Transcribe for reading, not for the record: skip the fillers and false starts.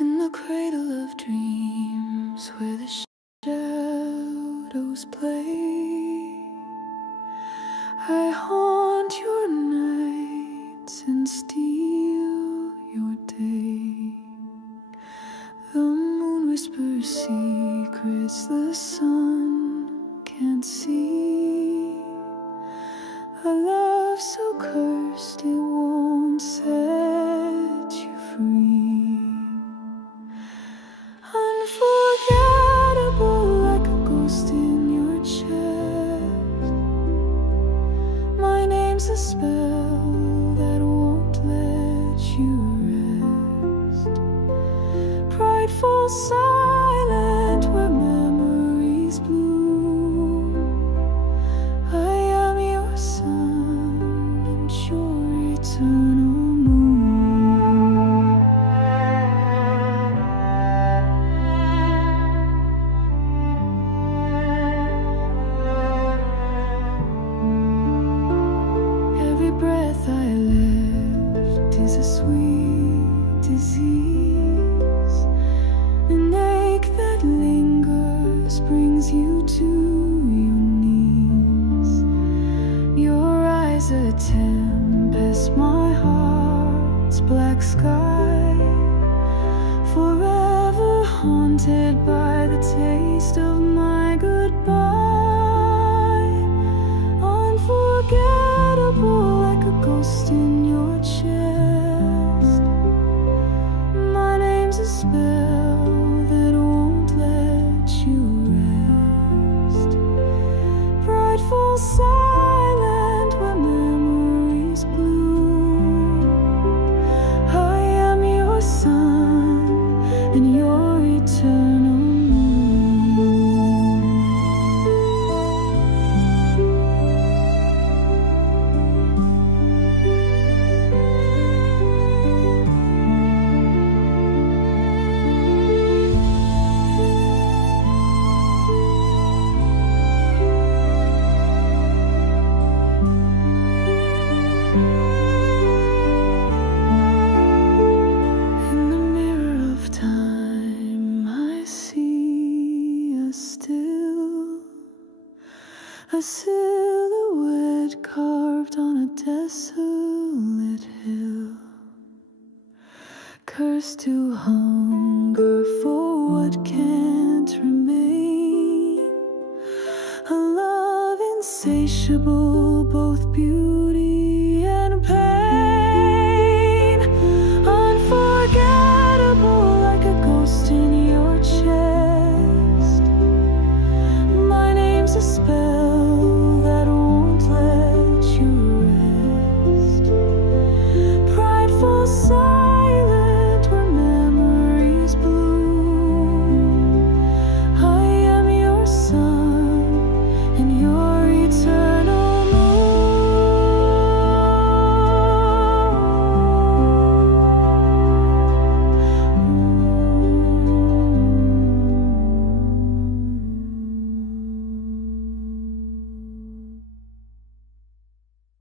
In the cradle of dreams where the shadows play, I haunt your nights and steal your day. The moon whispers secrets the sun can't see. A love so cursed it won't set you free. Unforgettable like a ghost in your chest. My name's a spell that won't let you rest. Prideful, silent, where memories bloom. I am your sun and your eternal breath I left is a sweet disease. An ache that lingers brings you to your knees. Your eyes a tempest, my heart's black sky, forever haunted by the taste of my goodbye. Unforgettable like a ghost in your chest. My name's a spell that won't let you rest. Prideful, silent, where memories bloom. I am your sun and your eternal a silhouette carved on a desolate hill, cursed to hunger for what can't remain. A love insatiable